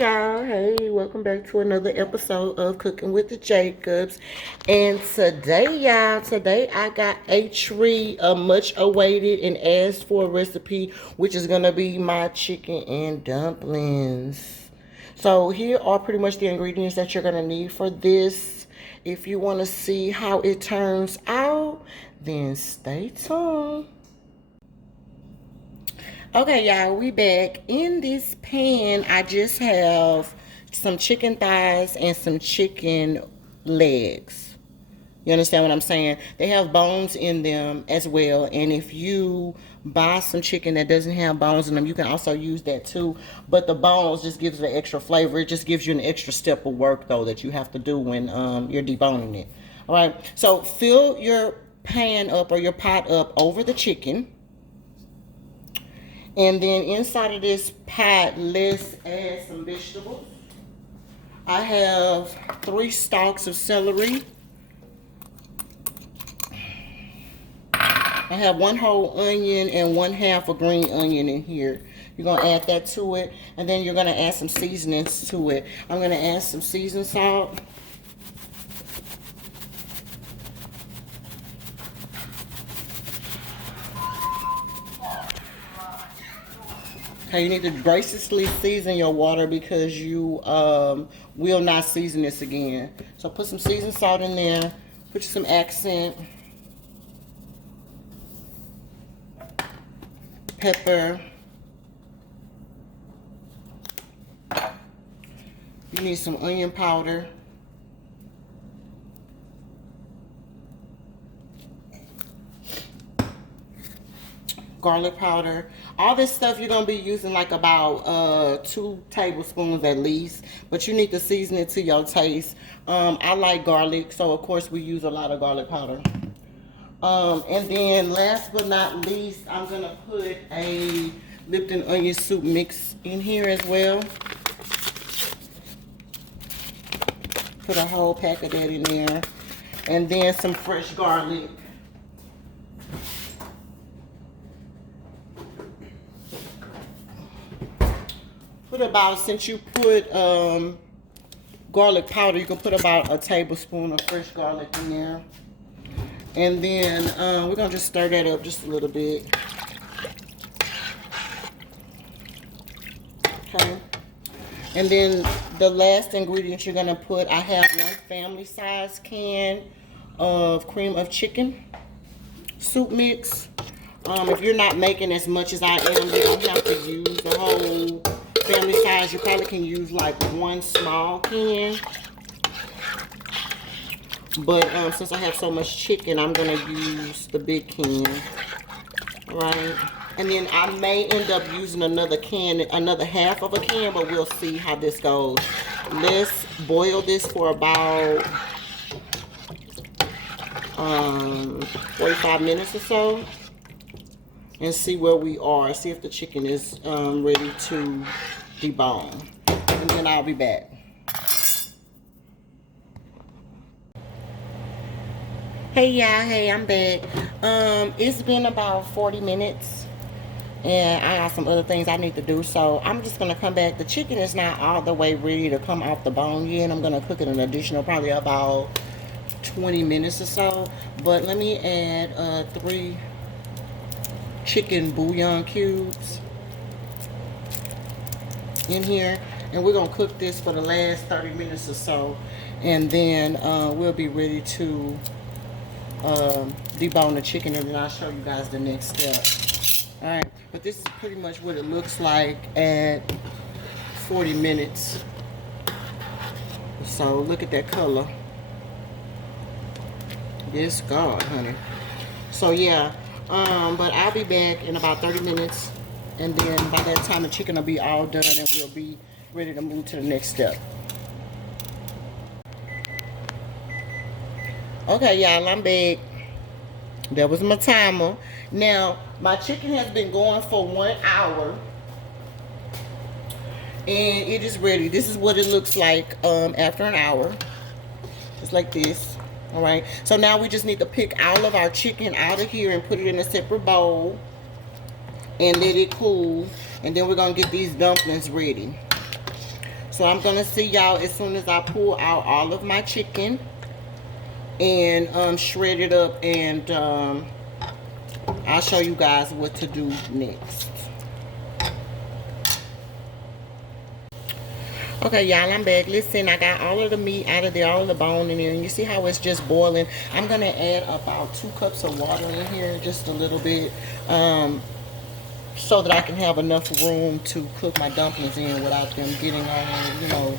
y'all, hey, welcome back to another episode of Cooking with the Jacobs. And today I got a treat, a much awaited and asked for recipe, which is gonna be my chicken and dumplings. So here are pretty much the ingredients that you're gonna need for this. If you want to see how it turns out, then stay tuned. Okay, y'all, we back. In this pan, I just have some chicken thighs and some chicken legs. You understand what I'm saying? They have bones in them as well. And if you buy some chicken that doesn't have bones in them, you can also use that too. But the bones just gives it an extra flavor. It just gives you an extra step of work, though, that you have to do when you're deboning it. All right, so fill your pan up or your pot up over the chicken. And then inside of this pot, let's add some vegetables. I have 3 stalks of celery. I have 1 whole onion and 1/2 a green onion in here. You're going to add that to it. And then you're going to add some seasonings to it. I'm going to add some seasoned salt. Okay, you need to graciously season your water because you will not season this again. So put some seasoned salt in there. Put some accent. Pepper. You need some onion powder. Garlic powder. All this stuff you're gonna be using like about 2 tablespoons at least, but you need to season it to your taste. I like garlic, so of course we use a lot of garlic powder. And then last but not least, I'm gonna put a Lipton onion soup mix in here as well. Put a whole pack of that in there, and then some fresh garlic. Put about, since you put garlic powder, you can put about a tablespoon of fresh garlic in there. And then we're going to just stir that up just a little bit. Okay. And then the last ingredient you're going to put, I have 1 family size can of cream of chicken soup mix. If you're not making as much as I am, you don't have to use the whole family size. You probably can use like 1 small can. But since I have so much chicken, I'm going to use the big can. Alright. And then I may end up using another can, another 1/2 of a can, but we'll see how this goes. Let's boil this for about 45 minutes or so. And see where we are. See if the chicken is ready to debone. And then I'll be back. Hey y'all, hey, I'm back. It's been about 40 minutes. And I got some other things I need to do. So I'm just going to come back. The chicken is not all the way ready to come off the bone yet. I'm going to cook it an additional probably about 20 minutes or so. But let me add 3 chicken bouillon cubes in here, and we're gonna cook this for the last 30 minutes or so, and then we'll be ready to debone the chicken, and then I'll show you guys the next step. All right, but this is pretty much what it looks like at 40 minutes. So look at that color. Yes, God, honey. So yeah. But I'll be back in about 30 minutes, and then by that time the chicken will be all done and we'll be ready to move to the next step. Okay, y'all, I'm back. That was my timer. Now, my chicken has been going for 1 hour, and it is ready. This is what it looks like after an hour. Just like this. All right, so now we just need to pick all of our chicken out of here and put it in a separate bowl and let it cool. And then we're gonna get these dumplings ready. So I'm gonna see y'all as soon as I pull out all of my chicken and shred it up, and I'll show you guys what to do next. Okay, y'all, I'm back. Listen, I got all of the meat out of there, all of the bone in there, and you see how it's just boiling. I'm gonna add about 2 cups of water in here, just a little bit, so that I can have enough room to cook my dumplings in without them getting all, you know,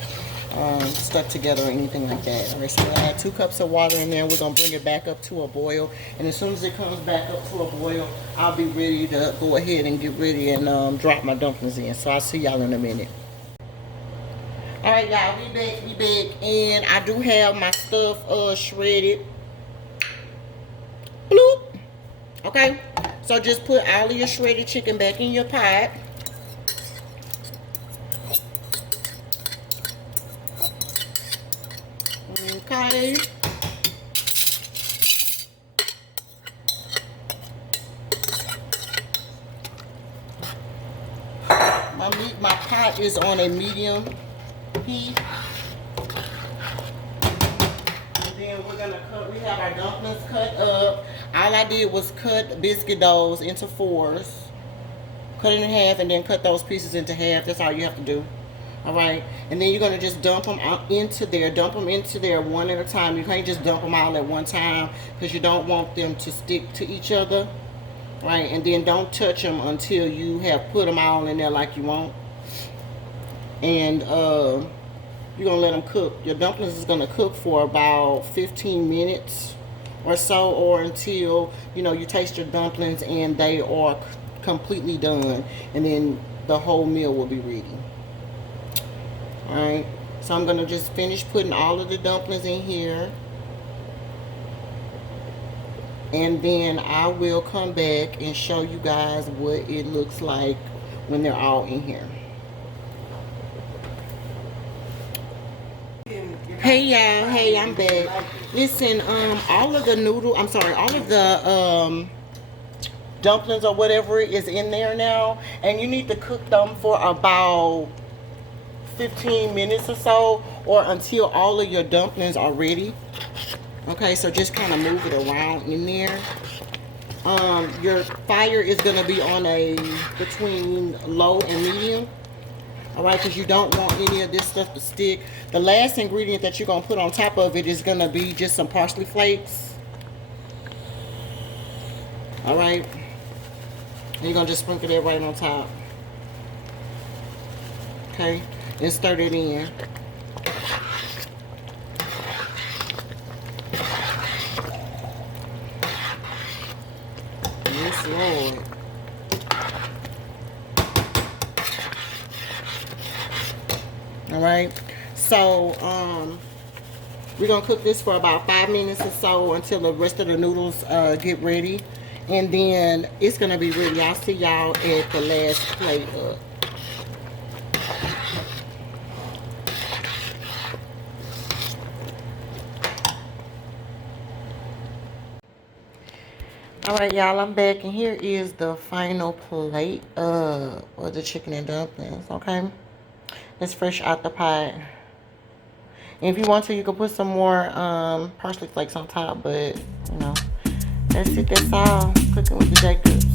stuck together or anything like that. All right, so I'm gonna add 2 cups of water in there. We're gonna bring it back up to a boil, and as soon as it comes back up to a boil, I'll be ready to go ahead and get ready and drop my dumplings in. So I'll see y'all in a minute. All right, y'all, we back, and I do have my stuff shredded. Bloop. Okay, so just put all of your shredded chicken back in your pot. Okay. My pot is on a medium heat. And then we're gonna cut, we have our dumplings cut up. All I did was cut biscuit doughs into 4s. Cut it in half and then cut those pieces into half. That's all you have to do. Alright, and then you're going to just dump them out into there. Dump them into there one at a time. You can't just dump them all at one time because you don't want them to stick to each other. Right, and then don't touch them until you have put them all in there like you want. And you're going to let them cook. Your dumplings is going to cook for about 15 minutes or so, or until, you know, you taste your dumplings and they are completely done. And then the whole meal will be ready. Alright, so I'm going to just finish putting all of the dumplings in here. And then I will come back and show you guys what it looks like when they're all in here. Hey y'all, hey, I'm back. Listen, all of the all of the dumplings or whatever is in there now. And you need to cook them for about 15 minutes or so, or until all of your dumplings are ready. Okay, so just kind of move it around in there. Your fire is going to be on a between low and medium. Alright, because you don't want any of this stuff to stick. The last ingredient that you're going to put on top of it is going to be just some parsley flakes. Alright, and you're going to just sprinkle that right on top. Okay, and stir it in. Yes, Lord. Alright, so we're gonna cook this for about 5 minutes or so until the rest of the noodles get ready, and then it's gonna be ready. I'll see y'all at the last plate up. Alright, y'all, I'm back, and here is the final plate of the chicken and dumplings. Okay, it's fresh out the pot. And if you want to, you can put some more parsley flakes on top, but you know, that's it. That's all. Cooking with the Jacobs.